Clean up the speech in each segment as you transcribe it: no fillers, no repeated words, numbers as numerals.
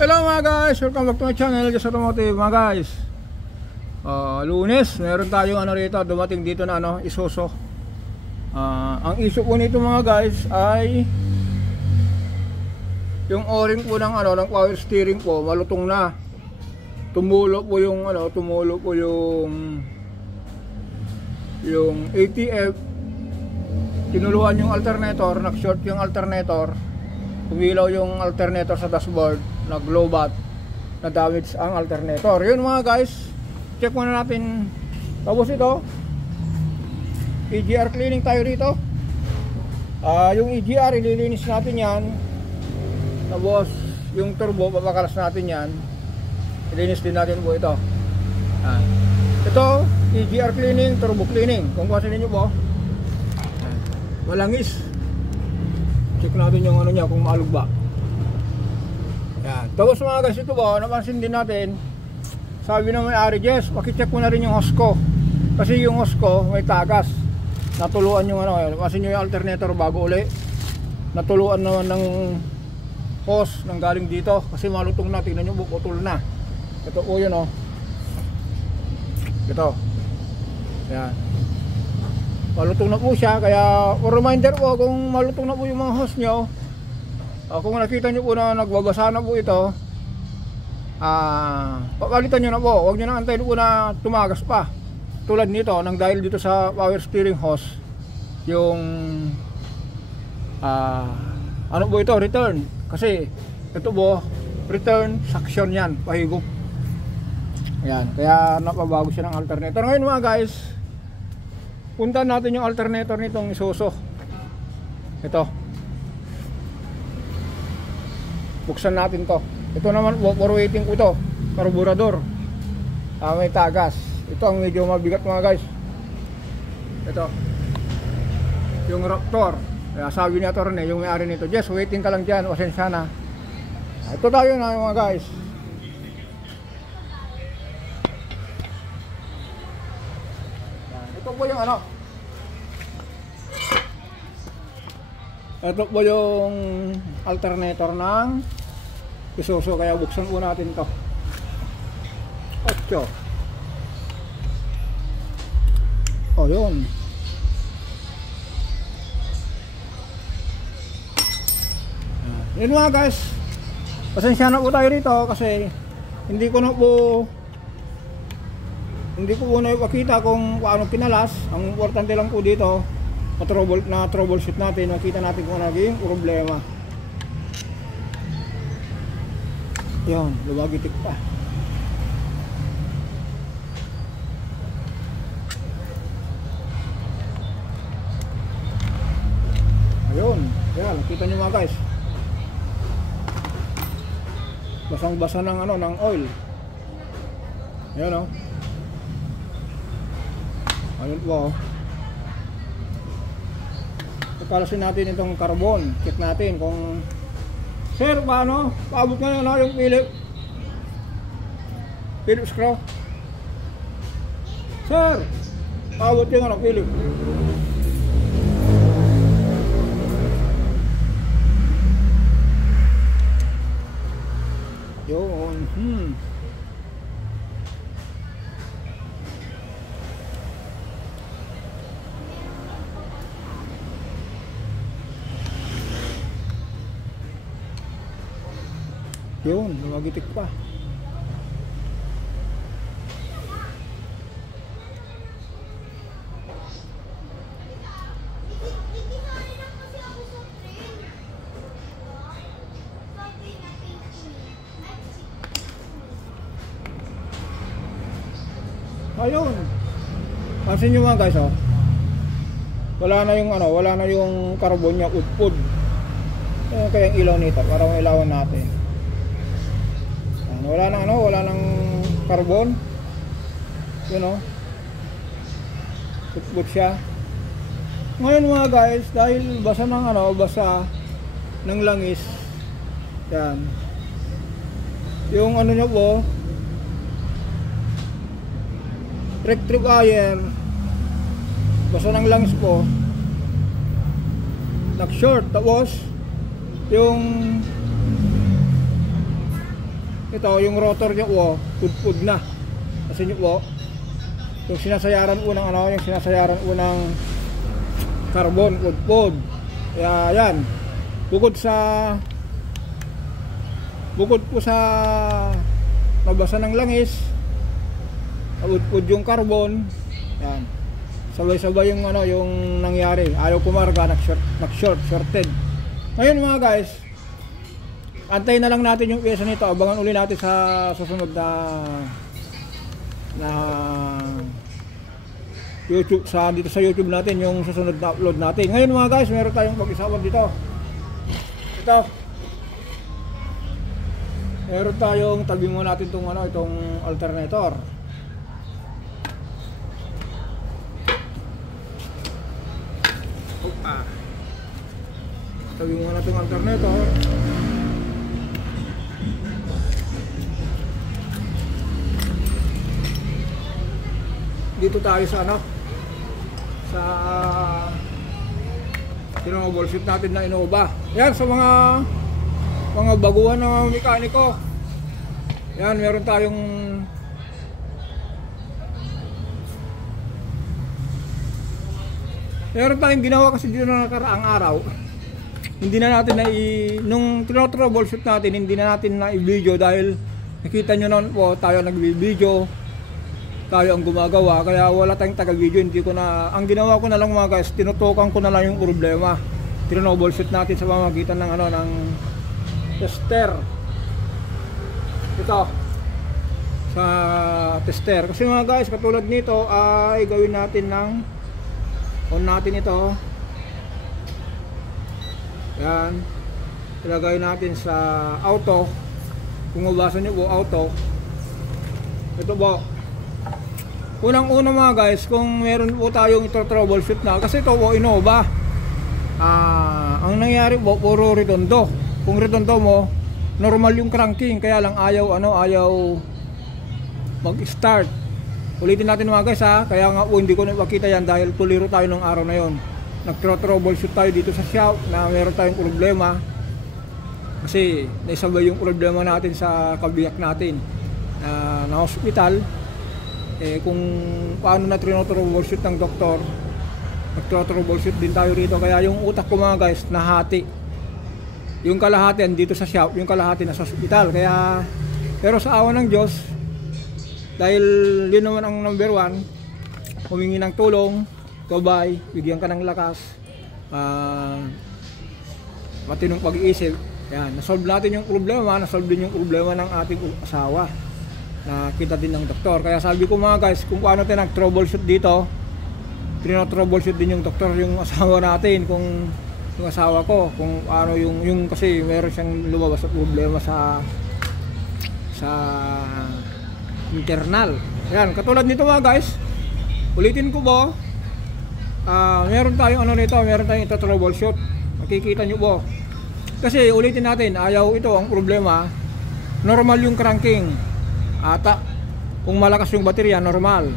Hello mga guys, welcome back to my channel, Just Automotive mga guys. Lunes, meron tayong rito, dumating dito na Isuzu. Ang issue po nito mga guys ay yung o-ring po ng ng power steering po, malutong na. Tumulo po yung yung ATF. Tinuluan yung alternator, nag-short yung alternator. Tumilaw yung alternator sa dashboard, nag-lowbat, na-damage ang alternator. Yun mga guys, check muna natin. Tapos ito, EGR cleaning tayo rito. Yung EGR, ililinis natin yan. Tapos yung turbo, papakalas natin yan. Ilinis din natin po ito. Ito, EGR cleaning, turbo cleaning. Kung pasin niyo po, malangis. Check natin yung niya kung maalugba. Yan. Tapos mga guys, ito ba, napansin din natin, sabi na may-ari, Jess, pakicheck mo na rin yung hose ko. Kasi yung hose ko may tagas. Natuluan yung kasi yung alternator bago uli. Natuluan naman ng hose nang galing dito. Kasi malutong na, tingnan nyo, putol na. Ito po yun Ito. Yan. Malutong na po siya, kaya reminder po kung malutong na po yung mga hose nyo. Kung nakita nyo po na nagbabasa na po ito, papalitan nyo na po. Huwag nyo na antayin po na tumagas pa. Tulad nito, nang dahil dito sa power steering hose, yung ano po ito, return. Kasi ito po, return suction yan, pahigop. Ayan, kaya napabago siya ng alternator. Ngayon mga guys, puntahan natin yung alternator nitong Isuzu. Ito. Buksan natin to. Ito naman, for waiting ko to. Karburador. May tagas. Ito ang medyo mabigat mga guys. Ito. Yung Raptor. Kaya sabi niya to rin yung may-ari nito, Jess, waiting ka lang dyan. Pasensya na. Ito tayo na mga guys. Ito po yung ito po yung alternator ng Isuzu, kaya buksan po natin to. 8. Yun. Yun mga guys, pasensya na po tayo rito kasi hindi ko na ipakita kung paano pinalas. Ang importante lang po dito, troubleshoot natin, makita natin kung ano naging problema. Yan, lumagitik pa. Ayun, yan, nakita nyo mga guys. Basang-basa ng oil. Ayan ayun po. Pagkalasin natin itong carbon. Check natin kung sir, paano? Paabot nga na yung Phillips screw. Sir, paabot yung Phillips. Yun. Yun, lumagitik pa. Ayun. Pansin nyo mga guys, wala na yung carbon niya, udpod. Kaya yung ilaw nito, para mailawan natin. Wala nang carbon. Yun Udpod siya. Ngayon mga guys, dahil basa ng langis. Yan. Yung niya po, rectifier, basa ng langis po, nag-short. Tapos yung ito yung rotor niya po, pudpud na. Kasi niyo po, yung sinasayaran unang ano, yung sinasayaran unang carbon, pudpud. Kaya yan, bukod po sa nabasa ng langis, pudpud yung carbon, yan. Sabay-sabay yung ano, yung nangyari. Ayaw kumarga, nag-shorted. Ngayon mga guys, antayin na lang natin yung pyesa nito. Abangan uli natin sa susunod na YouTube, dito sa YouTube natin yung susunod na upload natin. Ngayon mga guys, meron tayong pag-isawag dito. Ito. Meron tayong, tabi mo natin itong alternator. Tabi mo natin yung alternator. Dito tayo sa ano, sa tinobulshoot natin na Innova. Yan sa mga baguhan ng mekaniko. Yan, meron tayong ginawa kasi dito na nakaraang araw. Hindi na natin nung tinotroubleshoot natin, hindi na natin na i-video dahil nakita nyo naman po tayo nag-video, tayo ang gumagawa, kaya wala tayong taga-video. Ang ginawa ko na lang mga guys, tinutukan ko na lang yung problema. Tinoubleshoot natin sa pamamagitan ng ng tester. Ito sa tester. Kasi mga guys, katulad nito ay gawin natin on natin ito. Yan. Ilagay natin sa auto. Kung mabasa nyo po auto. Ito po. Unang-una mga guys, kung meron po tayong ito troubleshoot na, kasi ito po Innova. Ang nangyari po, puro redondo. Kung redondo mo, normal yung cranking, kaya lang ayaw mag-start. Ulitin natin mga guys kaya nga po hindi ko na ipakita yan dahil tuliro tayo ng araw na yon. Nag-troubleshoot tayo dito sa shop na meron tayong problema. Kasi naisabay yung problema natin sa kabiyak natin na hospital. Kung paano na troubleshoot ng doktor, nag-troubleshoot din tayo rito. Kaya yung utak ko mga guys, nahati. Yung kalahati dito sa shop, yung kalahati na sa hospital. Kaya, pero sa awa ng Diyos, dahil yun naman ang number 1, humingi ng tulong, gabay, bigyan ka ng lakas, matinong pag-iisip. Yan, nasolve natin yung problema, nasolve din yung problema ng ating asawa. Nakita din ng doktor. Kaya sabi ko mga guys, kung paano tayo nag-troubleshoot dito, troubleshoot din yung doktor yung asawa natin, kung yung asawa ko, kung ano yung kasi meron siyang lumabas na problema sa internal. Yan, katulad nito mga guys, ulitin ko po, meron tayong meron tayong ito troubleshoot. Makikita nyo po. Kasi ulitin natin, ayaw ito ang problema, normal yung cranking. Ata, kung malakas yung baterya, normal.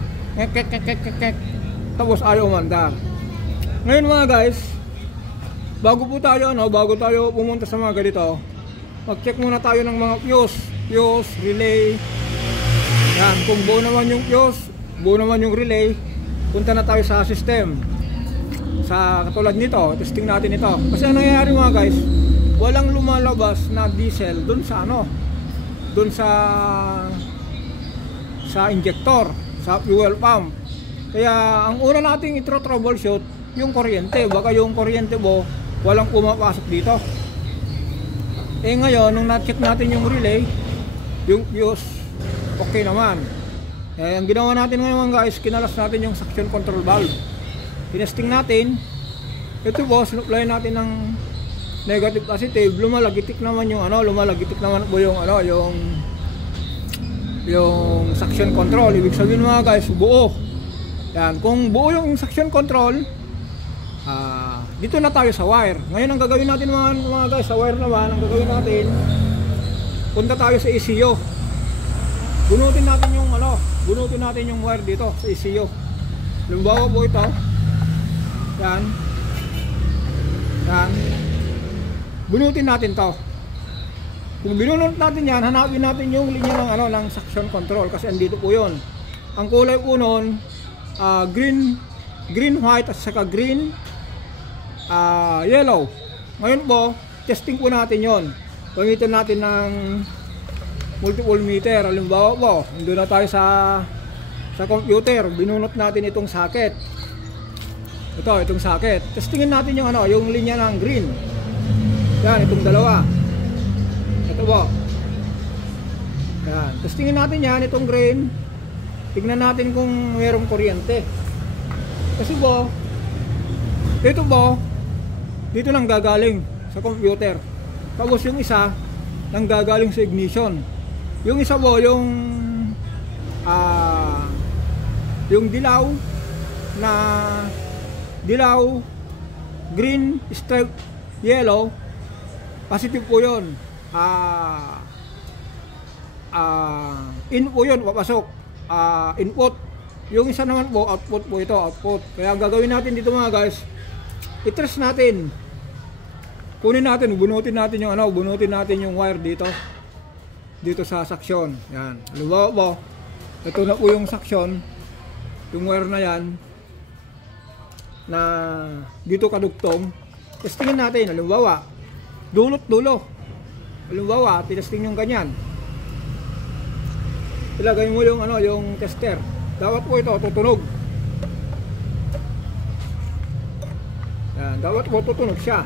Tapos ayaw umandar. Ngayon mga guys, bago tayo pumunta sa mga ganito, mag-check muna tayo ng mga fuse, relay. Yan, kung buo naman yung fuse, buo naman yung relay, punta na tayo sa system. Sa katulad nito, testing natin ito. Kasi ang nangyayari mga guys, walang lumalabas na diesel dun sa injector, sa fuel pump. Kaya ang una nating i-troubleshoot yung kuryente. Baka yung kuryente mo walang pumapasok dito. Ngayon nung na-check natin yung relay, yung fuse okay naman. Ang ginawa natin ngayon guys, kinalas natin yung suction control valve. Tinesting natin. Ito po, sinupply natin ng negative positive. Lumalagitik naman yung lumalagitik naman po yung yung suction control. Ibig sabihin mga guys, buo. Yan, kung buo yung suction control, dito na tayo sa wire. Ngayon ang gagawin natin mga guys, sa wire naman, ang gagawin natin, punta tayo sa ECU. Bunutin natin yung wire dito sa ECU. Lumbawa po ito. Yan. Bunutin natin to. Kung binunot natin yan, hanapin natin yung linya ng ano ng suction control kasi andito po 'yon. Ang kulay po noon green, white at saka green, yellow. Ngayon po, testing po natin 'yon. Gamitin natin ng multiple meter. Halimbawa po, doon na tayo sa computer, binunot natin itong socket. Itong socket. Testingin natin yung ano, yung linya ng green. Yan, itong dalawa. Ito po. Yan, testingin natin yan, itong green. Tignan natin kung mayroong kuryente. Kasi po, ito po, dito lang gagaling sa computer. Tapos yung isa, nang gagaling sa ignition. Yung isa po, yung dilaw na green stripe yellow, positive po yun. In po yun, papasok. Input. Yung isa naman po, output po ito, output. Kaya ang gagawin natin dito mga guys, i-trace natin. Kunin natin, bunutin natin yung ano, bunutin natin yung wire dito. Dito sa suction. Yan. Halimbawa po, ito na po yung suction. Yung wire na yan na dito kadugtong. Testingin natin. Halimbawa, dulot dulo. Halimbawa, tinesting yung ganyan. Ilagay mo yung ano, yung tester. Dapat po ito tutunog. Yan, dapat po tutunog siya.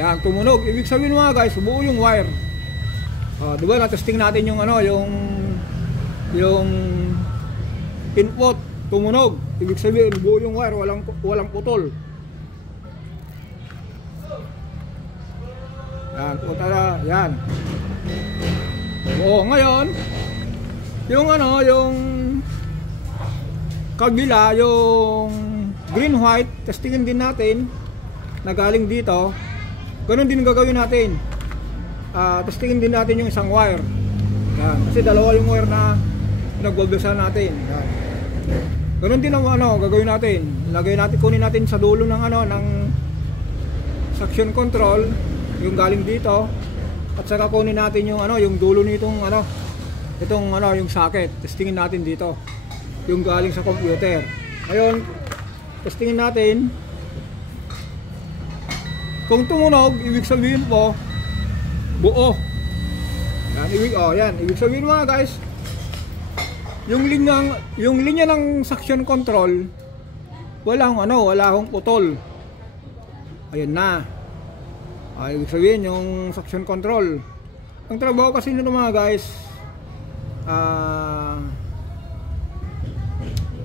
Yan, tumunog. Ibig sabihin mga guys, buo yung wire. Diba na-testing natin yung ano, yung input, tumunog. Ibig sabihin, buo yung wire, walang putol. Yan, putala, yan. Ngayon, yung ano, yung kabila, yung green white, testingin din natin na galing dito. Ganun din gagawin natin. Testingin din natin yung isang wire. Yan, kasi dalawa yung wire na nagbabasa natin. Yan. Ganun din ang ano, gagawin natin. Lagay natin, kunin natin sa dulo ng ano, ng suction control, yung galing dito. At saka kunin natin yung ano, yung dulo nitong ano, itong ano, yung socket. Testingin natin dito. Yung galing sa computer. Ngayon, testingin natin. Kung tumunog, ibig sabihin po buo. Yan, ibig sabihin mga guys, yung linya ng suction control, walang putol. Ayun na. Ibig sabihin yung suction control. Ang trabaho kasi nito mga guys,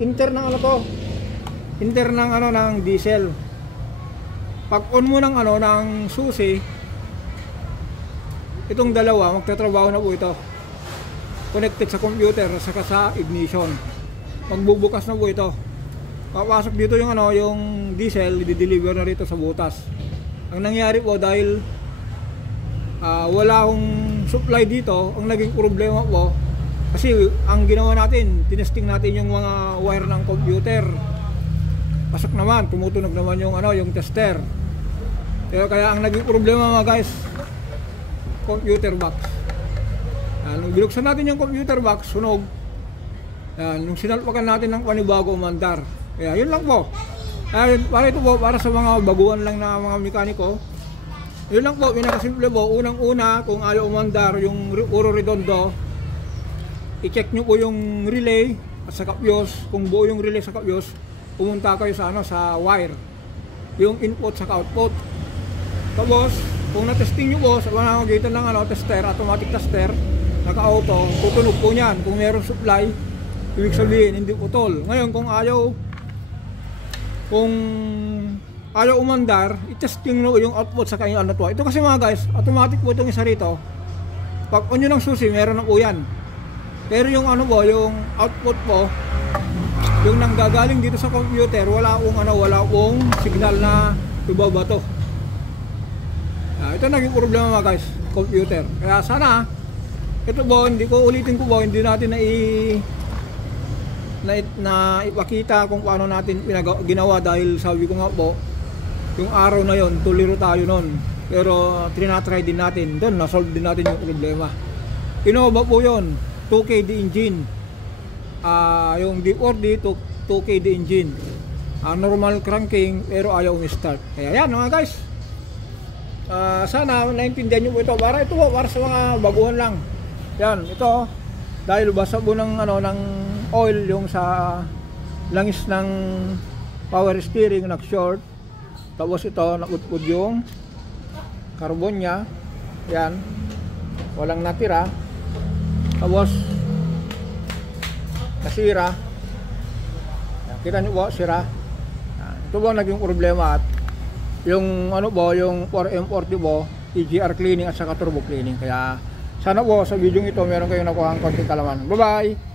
internal ng diesel. Pag on mo ng ano ng susi, itong dalawa magtatrabaho na po ito. Connected sa computer saka sa ignition. Magbubukas na po ito. Papasok dito yung ano, yung diesel, i-deliver na rito sa butas. Ang nangyari po dahil wala akong supply dito, ang naging problema po kasi ang ginawa natin, tinesting natin yung mga wire ng computer. Pasok naman, tumutunog naman yung ano, yung tester. Kaya ang naging problema mga guys, computer box. Nung binuksan natin yung computer box, sunog. Nung sinalpakan natin ng panibago, umandar. Kaya yun lang po. Para ito po, para sa mga baguhan lang na mga mekaniko. Yun lang po, pinakasimple po. Unang-una, kung ayaw umandar yung puro redondo, i-check nyo po yung relay at sa fuse. Kung buo yung relay sa fuse, pumunta kayo sa ano, sa wire, yung input sa output. Tapos kung na-testing nyo po sa pamamagitan ng ano, tester, automatic tester, naka-auto, tutunog po niyan. Kung meron supply, ibig sabihin hindi putol. Ngayon kung ayaw umandar, i-testing nyo yung output sa kanyang ano to. Ito kasi mga guys, automatic po itong isa rito. Pag on nyo ng susi, meron na po yan. Pero yung ano po, yung output po, yung nanggagaling dito sa computer, wala pong signal na ibabato. Ito naging problema mga guys, computer. Kaya sana, ito po, hindi ko ulitin ko po, hindi natin na ipakita kung paano natin ginawa dahil sabi ko nga po, yung araw na yon tuliro tayo nun. Pero trinatry din natin, doon na-solve din natin yung problema. Innova po yun, 2KD engine. Yung D4D, 2KD engine. Normal cranking, pero ayaw start. Kaya yan mga guys. Sana naintindihan nyo po ito. Para ito po, para sa mga baguhan lang. Yan, ito. Dahil basa po ng, ng oil yung sa langis ng power steering, nag-short. Tapos ito, nakutpud yung carbon nya. Yan. Walang natira. Tapos nasira. Yan, kita nyo po, sira. Yan. Ito po naging problema. At yung yung 4M40 po, EGR cleaning at saka turbo cleaning. Kaya sana po sa video ito meron kayong nakuha ang konting kalaman. Bye bye!